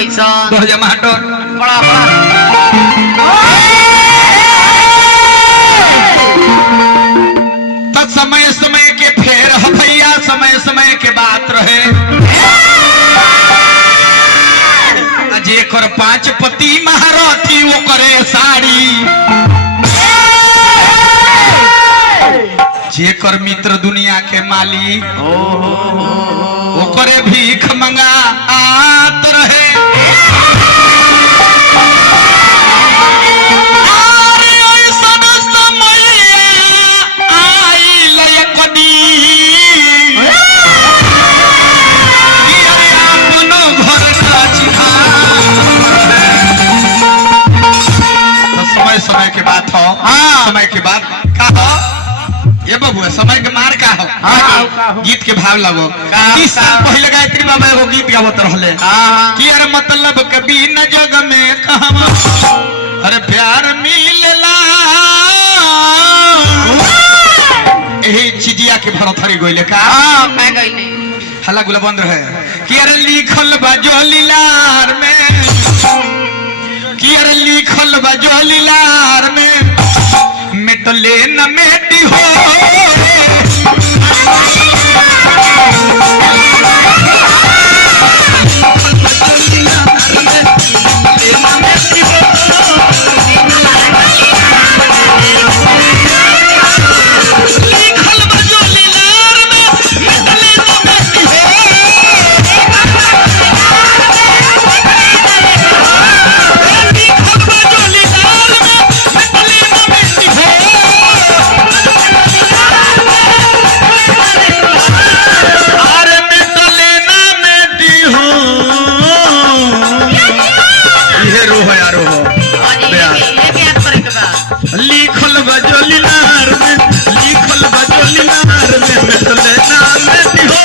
ऐसा तो जमाटो बड़ा तब समय समय के फेर भैया समय समय के बात रहे जेकर 5 पति महारथी वो करे साड़ी जेकर मित्र दुनिया के मालिक वो करे भीख मंगा आत रहे समय के बात हो समय के बाद का हो ये बबुआ समय के मार का हो गीत के भाव लगो 30 साल पहले गायत्री बाबा एगो गीत गावत रहले कि अरे मतलब कभी न जग में कहवा अरे प्यार मिलला यही चिड़िया के भरथरी गोइले का मैं गइले हल्ला गुला बंद रहे कि अरे लिखल बा जोलीलार में कि अरे लिखल बा जोलीलार में मिटले न मेटी हो लिखल बजोलीलार में मिटले ना मेटी हो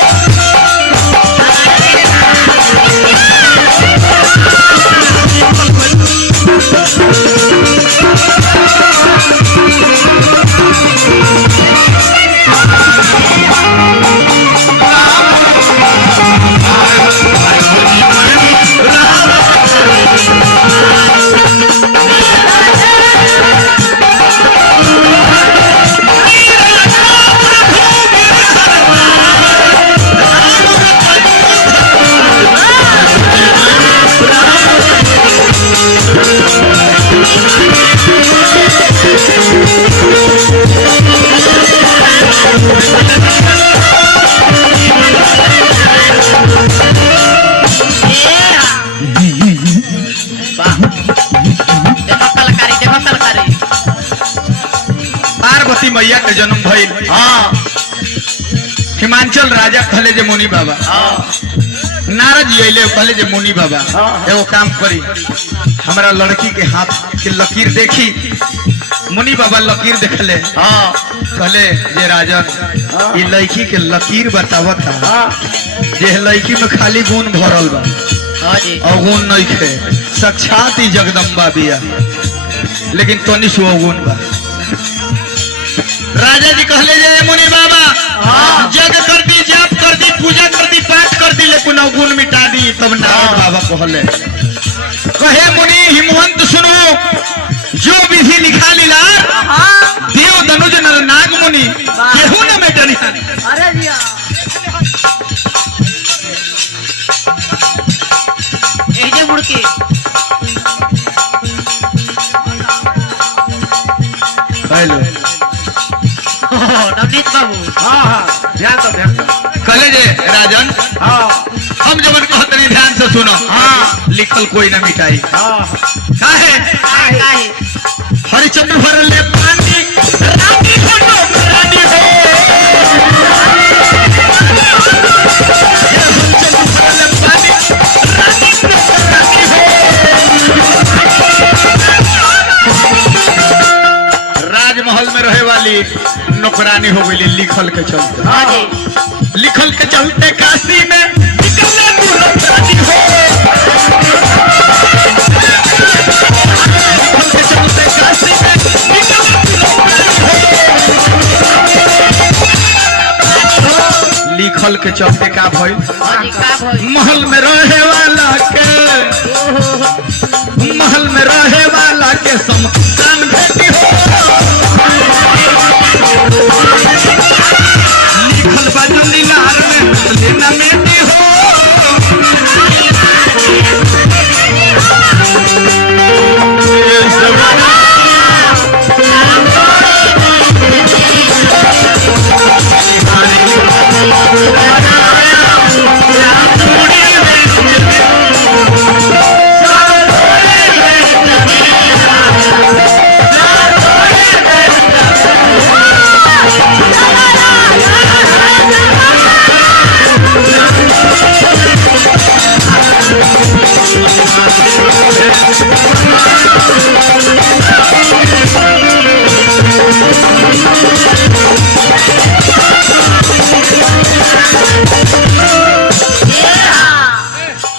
पार्वती मैया के जन्म भइल हिमांचल राजा कहले जे मुनि बाबा नारद जी अइले कहले जे मुनि बाबा एगो काम करी हमरा लड़की के हाथ के लकीर देखी मुनि बाबा लकीर देखले कहले जे राजन ये लड़की के लकीर बतावत जे लड़की में खाली गुण भरल बा अवगुण नहीं खे साक्षात ही जगदम्बा बिया लेकिन तोनी सु अवगुण बा राजा जी कहले जे मुनि बाबा जग कर दी जाप कर दी पूजा कर दी पाठ कर दी लेकिन अवगुण मिटा दी तब नारद बाबा कहले कहे मुनि हिमवंत सुनो जो विधि लिखा लीला देव धनुज नर नाग मुनि केहू न मेटनी अरे जिया एजे मुड़के हेलो नवनीत बाबू ध्यान कहले जे राजन हम जब कहते ध्यान से सुनो लिखल कोई न मिटाई काहे हरिचंद्र भरले पानी रानी हो रानी हो हरिचंद्र भरले पानी रानी हो राजमहल में रहे वाली नौकरानी हो गई लिखल के चलते लिखल के चलते काशी में निकलने नौकरानी हो लिखल के चलते काशी में लिखल के चलते का भइल महल में रहे वाला के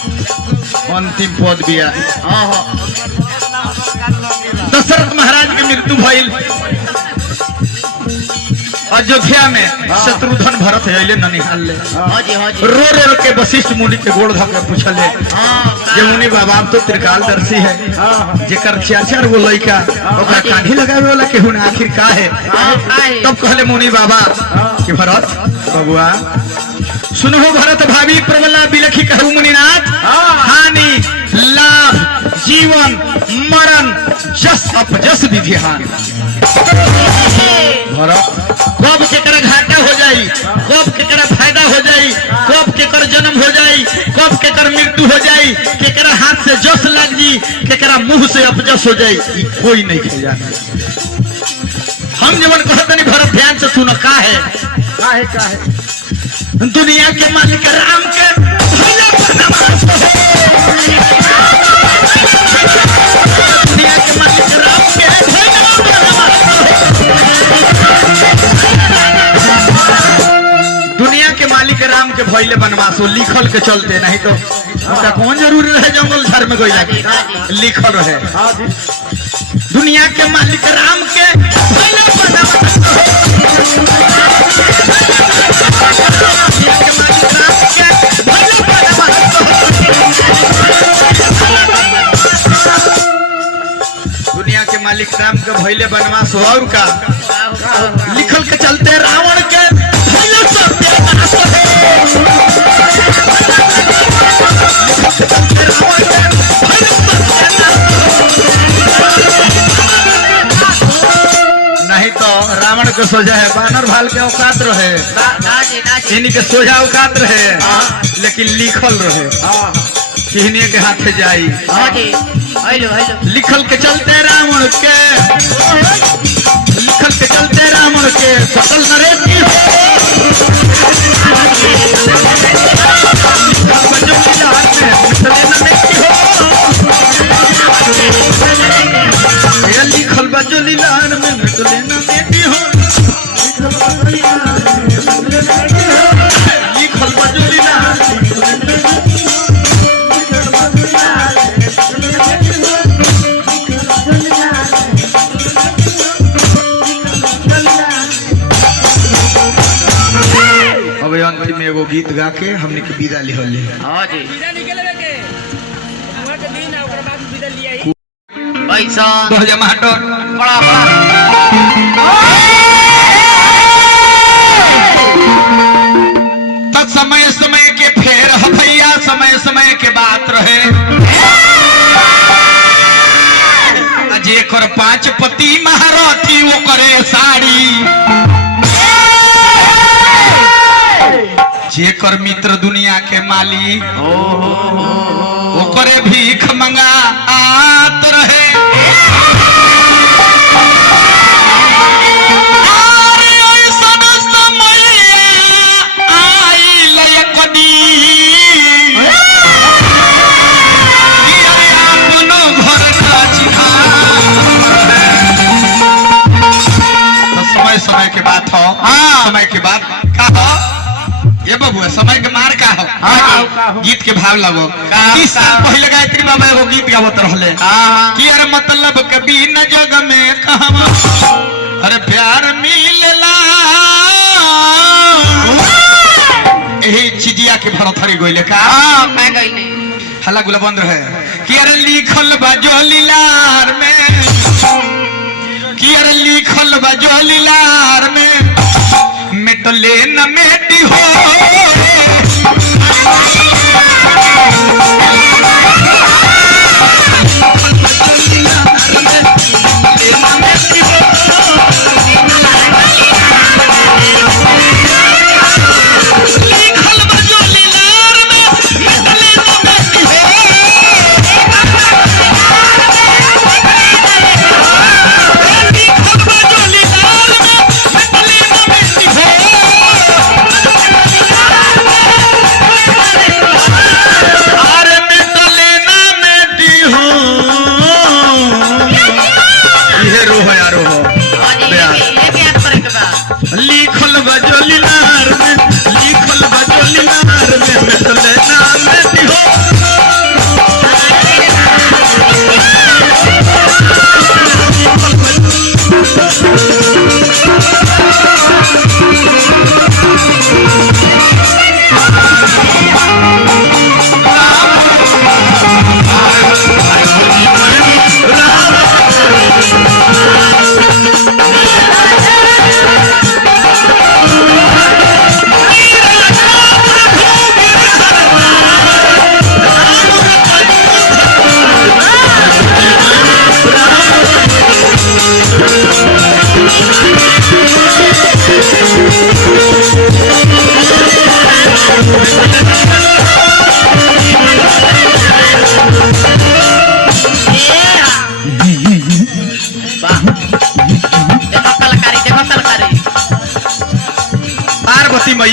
अंतिम पद दिया। दशरथ महाराज की मृत्यु भइल अयोध्या में। शत्रुघ्न भरत अले ननिहाल ले रो रो के वशिष्ठ मुनि के गोड़ धके पूछले जे मुनि बाबा आप तो त्रिकालदर्शी है जेकर चार चार गो लइका ओकरा काढ़ी लगावे वाला केहू ना आखिर का है। तब कहले मुनि बाबा कि भरत बबुआ सुनो भरत भावी प्रबला बिलखी कहू मुनिनाथ हानि लाभ जीवन मरण जस अपजस विधिहान। भरत कब केकरा घाटा हो जाई, कब केकरा फायदा हो जाई, कब केकर जन्म हो जाई, कब केकर मृत्यु हो जाई, केकरा हाथ से जस लग जी, केकरा मुंह से अपजस हो जाई, कोई नहीं कह जाना। हम जवन कहत नहीं भरत ध्यान से सुनो का है दुनिया के मालिक राम के भैया पर नमाज दुनिया के मालिक राम के भैया पर नमाज दुनिया के मालिक राम के भैले बनवासो लिखल के चलते नहीं तो उनका कौन जरूरी रहे जंगल झाड़ में गइला लिखल रहे। दुनिया के मालिक राम के भैले बनवासो दुनिया के मालिक राम के भैले बनवास और का लिखल के चलते रावण के भैले सत्यानाश नहीं तो रावण के सोझा है बानर भाल के औकात रहे इन्हीं के सोझा औकात रहे लेकिन लिखल रहे किन्हीं के हाथ से जाई लिखल के चलते रावण के लिखल के चलते रावण के सकल नरेश लिखल बजोली लान में मिटले न बेटी हो लिखल बजोली लान अब अंतिम में एगो गीत गा के हमने के विदा लिहल ले। हां जी विदा निकलबे के हमर के दिन आ ओकर बाद विदा लियाई पैसा तो जमाटो बड़ा तब समय समय के फेर भैया समय समय के बात रहे जेकर 5 पति महारथी वो करे साड़ी जेकर मित्र दुनिया के माली वो करे भीख मंगा आत रहे समय समय के बात हो समय के बात का हो ये बबुआ समय के मार का हो गीत के भाव लगो 30 साल पहले गायत्री बाबा एगो गीत गावत रहले कि अरे मतलब कभी न जग में कहवा अरे प्यार मिलला यही चिजिया के भरथरी गइले का मैं गइले हल्ला गुला बंद रहे कि अरे लिखल बा जोलीलार में कि अरे लिखल बा जोलीलार में मिटले न मेटी हो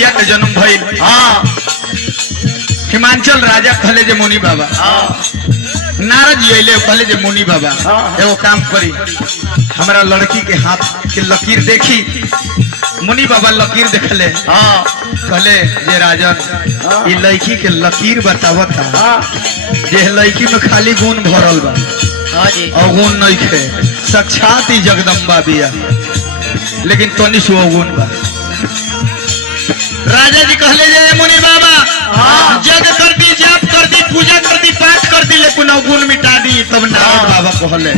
भैया के जन्म भइल। हिमांचल राजा कहले जे मुनि बाबा, नारद जी अइले कहले जे मुनि बाबा एगो काम करी, हमरा लड़की के हाथ के लकीर देखी। मुनि बाबा लकीर देखले, कहले जे राजन, ये लड़की के लकीर बतावत जे लड़की में खाली गुण भरल बा, अवगुण नहीं खे, साक्षात ही जगदम्बा बिया, लेकिन तनी सु अवगुण बा। राजा जी कहले जे मुनि बाबा जग कर दी, जाप कर दी, पूजा कर दी, पाठ कर दी, लेकिन अवगुण मिटा दी। तब नारद बाबा कहले,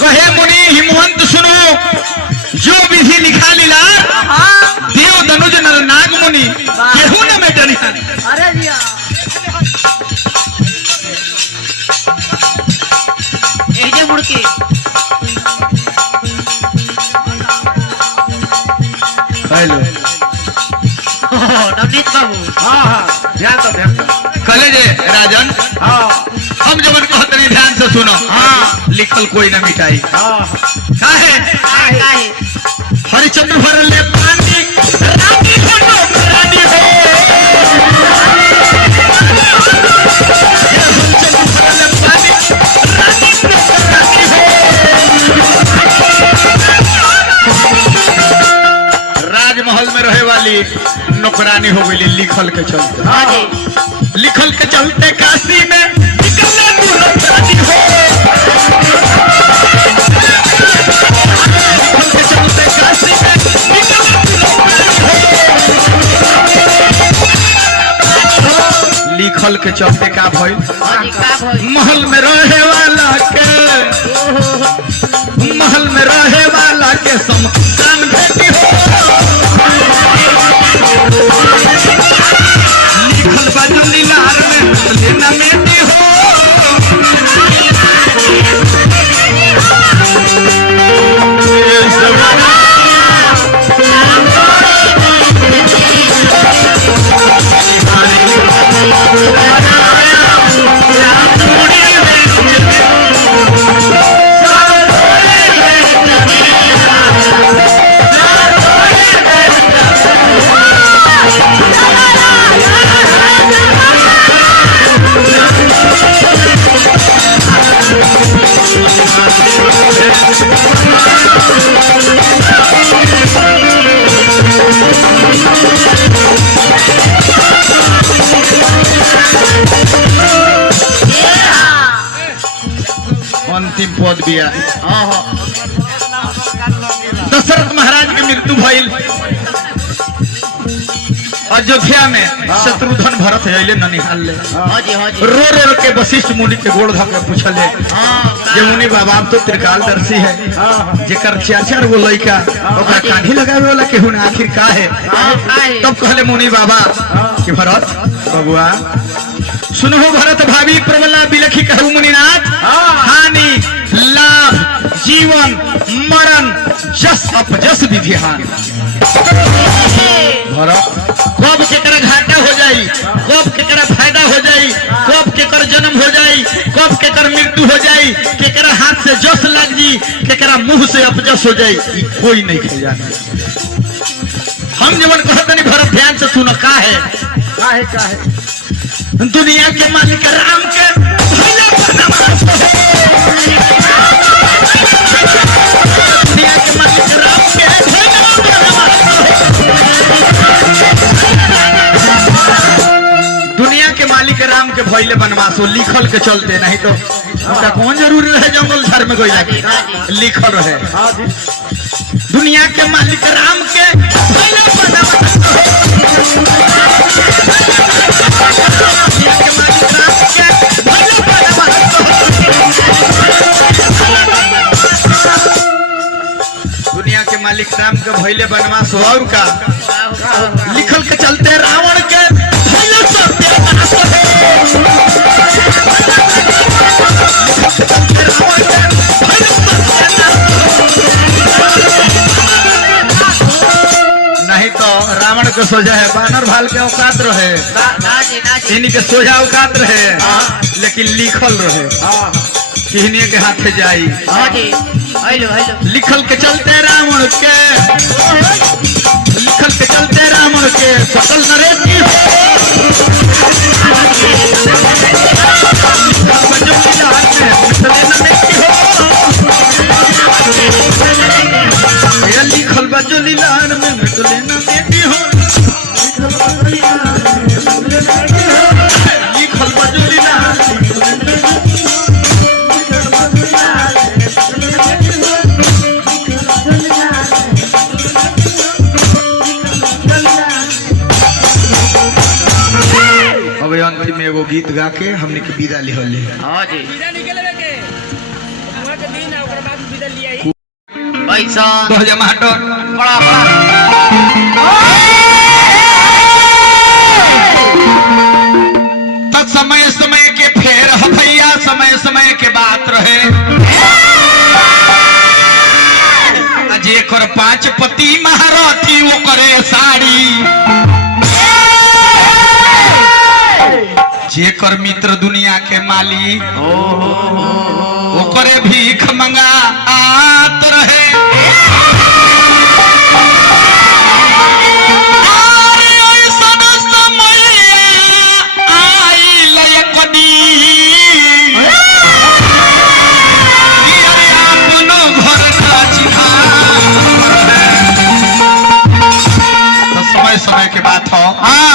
कहे मुनि हिमवंत सुनो, जो विधि लिखा लीला देव दनुज नर नाग मुनि केहू न मिटनी। अरे जिया एजे मुड़ के हेलो नवनीत बाबू, ध्यान तो कहले जे राजन, हम जब कहतनी ध्यान से सुनो, लिखल कोई न मिटाई। काहे काहे हरिचंद्र भरले पानी रानी हो रानी हो, हरिचंद्र भरले पानी रानी हो। राजमहल में रहे वाली नौकरानी हो गई लिखल के चलते, लिखल के चलते काशी में निकलने तू नौकरानी हो, लिखल के चलते काशी में निकलने तू नौकरानी हो। लिखल के चलते का भइल, महल में रहे वाला के, महल में रहे वाला के समसान भेटी हो, लिखल बाजू लीलार में लेना मेटी हो। अंतिम पद बिया। दशरथ महाराज के मृत्यु भइल, अयोध्या में शत्रुघ्न भरत अइले ननिहाल ले, रो रो के वशिष्ठ मुनि के गोड़ धके पूछले जे मुनि बाबा आप तो त्रिकालदर्शी है, जेकर चार चार गो लइका ओकरा काढ़ी लगावे वाला केहू ना, आखिर का है? तब कहले मुनि बाबा कि भरत बबुआ सुनो, भरत भावी प्रबला बिलखी कहू मुनिनाथ, हानि लाभ जीवन मरण जस अपजस विधिहान। भरत कब केकरा घाटा हो जाई, कब केकरा फायदा हो जाई, कब केकर जन्म हो जाई, कब केकर मृत्यु हो जाई, केकरा हाथ से जस लग जी, केकरा मुंह से अपजस हो जाई, कोई नहीं खे जाना। हम जवन कहतनी भरत ध्यान से सुनो, का है दुनिया के मालिक राम के दुनिया के मालिक राम के दुनिया के मालिक राम के भइले बनवासो, लिखल के चलते, नहीं तो उसका कौन जरूरी रहे जंगल झाड़ में गइला, लिखल रहे। दुनिया के मालिक राम के भइले दुनिया के मालिक राम के भइले बनवास, और का लिखल के चलते रावण के भइले सत्यानाश हो, नहीं तो रावण के सोझा है बानर भाल के औकात रहे, इन्हीं के सोझा औकात रहे, लेकिन लिखल रहे किन्हीं के हाथ जाई। लिखल के चलते रावण के, लिखल के चलते रावण के सकल नरेटी हो लिखल बा जो लीलार में मिटले न बेटी हो लिखल बा जो लीलार अब अंतिम में एगो गीत गा के हमने के विदा लिहल ले। हाँ जी विदा निकले के वहां के दिन ओकर बाद विदा लियाई पैसा दो जमाटो बड़ा तब समय समय के फेर ह भैया समय समय के बात रहे जेकर 5 पति महारथी वो करे साड़ी जेकर मित्र दुनिया के मालिक ओकरे भीख मंगा आत रहे समय समय के बात हो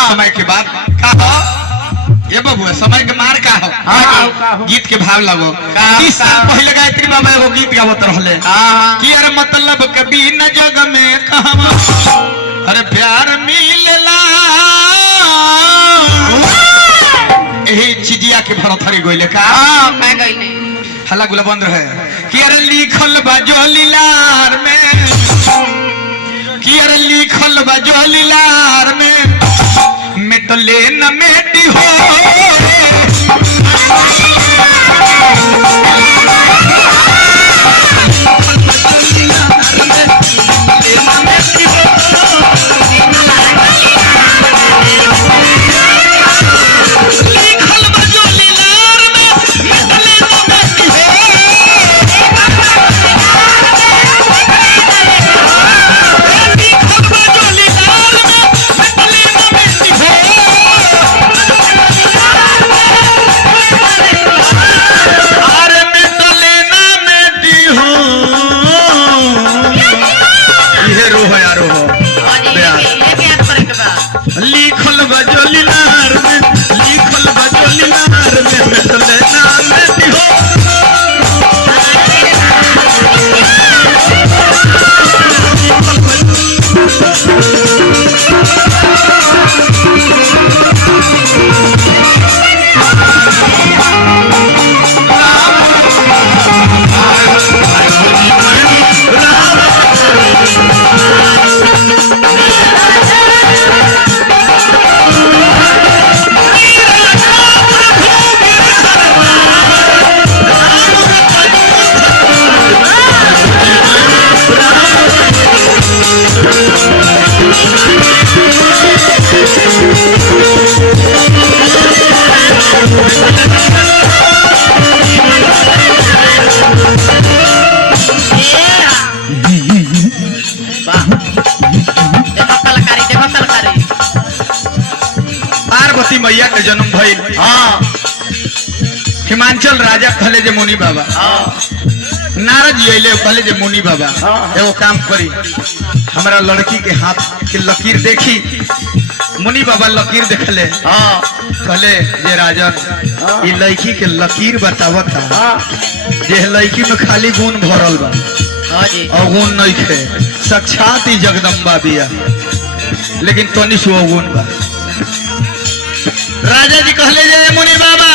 समय के बाद का हो ये बाबू समय के मार का हो गीत के भाव लगो 30 साल पहले गायत्री बाबा एगो गीत गावत रहले कि अरे मतलब कभी न जग में कहवा अरे प्यार मिलला यही चिजिया के भरथरी गोइले का मैं गई नहीं हल्ला गुला बंद रहे कि अरे लिखल बा जो लीलार में कि अरे लिखल बा जो लीलार में मिटले न मेटी हो लिखल बजोलीनार में मिटले ना मेटी हो पार्वती मैया के जन्म भइल हिमांचल राजा कहले जे मुनि बाबा नारद जी अइले कहले जे मुनि बाबा एगो काम करी हमरा लड़की के हाथ के लकीर देखी मुनि बाबा लकीर देखले कहले जे राजन ई लड़की के लकीर बतावत जे लड़की में खाली गुण भरल बा अवगुण नहीं खे साक्षात ही जगदम्बा बिया लेकिन तनी सु अवगुण बा राजा जी कहले जे मुनि बाबा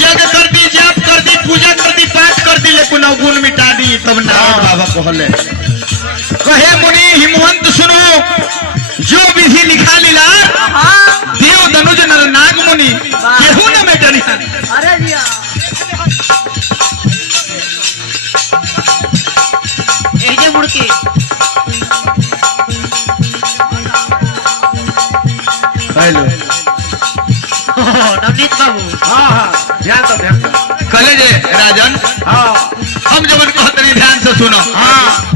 जग कर दी जाप कर दी पूजा कर दी पाठ कर दी लेकिन अवगुण मिटा दी तब नारद बाबा कहले कहे मुनि हिमवंत सुनो जो विधि लिखा लीला देव धनुज नर नाग मुनि केहू न मेटनी अरे जिया एजे मुड़की हेलो नवनीत बाबू ध्यान दो कहले जे राजन हम जबन कहतनी ध्यान से सुनो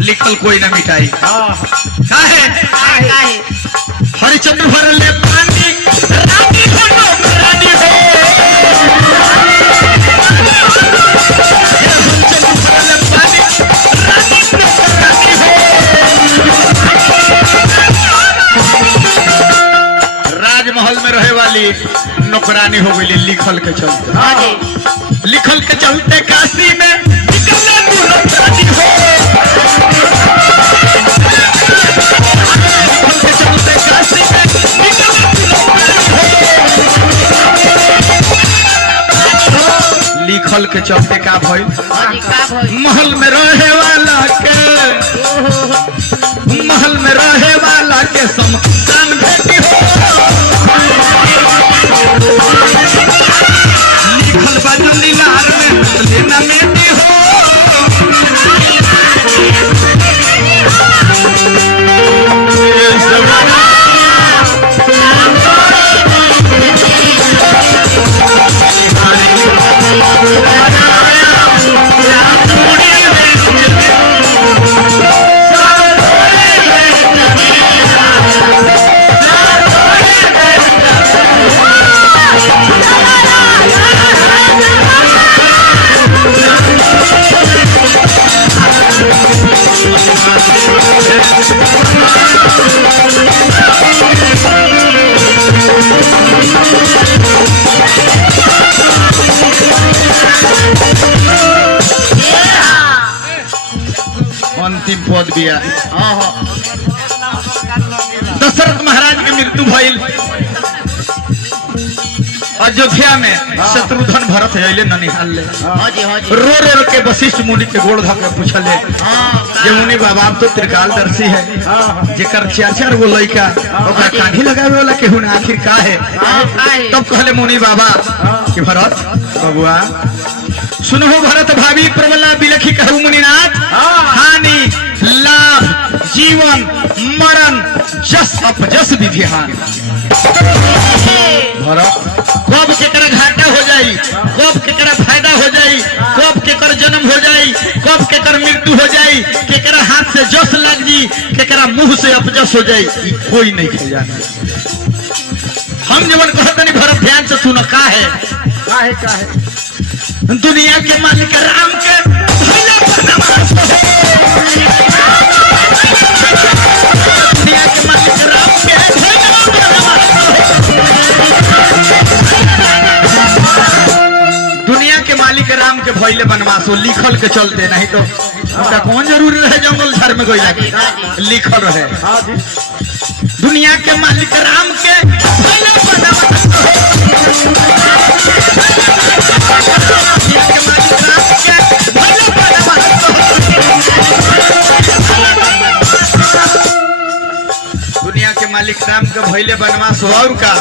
लिखल कोई न मिटाई काहे काहे हर हरिचंद्र भरले पानी रानी हो नौकरानी हो हरिचंद्र भरले पानी रानी नौकरानी हो राजमहल में रहे वाली नौकरानी हो गई लिखल के चलते हाँ जी लिखल के चलते काशी में निकलने नौकरानी हो लिखल के चलते काशी में निकलने नौकरानी हो लिखल के चलते का भइल हाँ जी का भाई महल में रहे वाला के महल में रहे वाला के समसान भेटी हो लिखल बाजू लीलार में लेना मेटी हो अंतिम पद दिया दशरथ महाराज के मृत्यु भइल अयोध्या में शत्रुघ्न भरत अइले ननिहाल ले हाँ जी रो रो के वशिष्ठ मुनि के गोड़ धके पूछले जे मुनि बाबा आप तो त्रिकालदर्शी है जेकर चार गो लइका ओकरा काढ़ी लगावे वाला केहू ना आखिर का है तब कहले मुनि बाबा कि भरत बबुआ सुनो भरत भाभी प्रबला बिलखी कहू मुनिनाथ हानि लाभ जीवन मरण जस अपजस विधिहान भरत कब केकरा घाटा हो जाई कब केकरा फायदा हो जाई कब केकर जन्म हो जाई कब केकर मृत्यु हो जाई केकरा हाथ से जस लग जी केकरा मुंह से अपजस हो जाई कोई नहीं खजाना हम जवन कहतनी भरत ध्यान से सुनो का है दुनिया के मालिक राम के दुनिया के मालिक राम के दुनिया के मालिक राम के भइले बनवास हो लिखल के चलते नहीं तो उनका कौन जरूरी रहे जंगल झाड़ में गइला लिखल रहे दुनिया के मालिक राम के भइले बनवास दुनिया के मालिक राम के भइले बनवास हो और का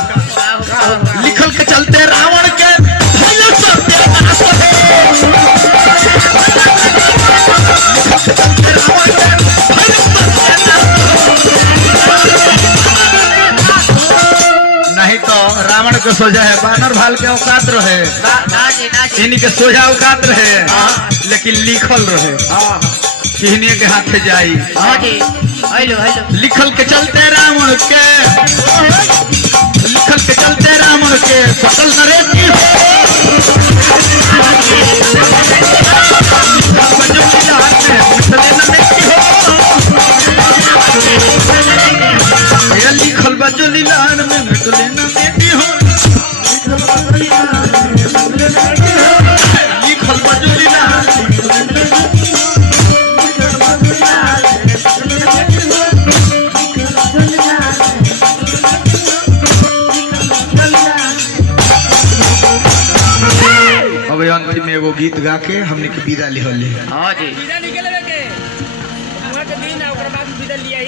लिखल के चलते रावण के भइले सत्यानाश हो नहीं तो रावण के सोझा है बानर भाल के औकात रहे इन्हीं के सोझा औकात रहे लेकिन लिखल रहे किन्हीं के हाथ जाई लिखल के चलते रावण के लिखल के चलते रावण के सकल नरेश लिखल बजो लीलान में मिटले न बेटी हो लिखल बजो लीलान अब अंतिम में एगो गीत गा के हमने के विदा लिहल हाँ जी विदा निकलवे के वहां के दिन आ ओकर बाद विदा लिया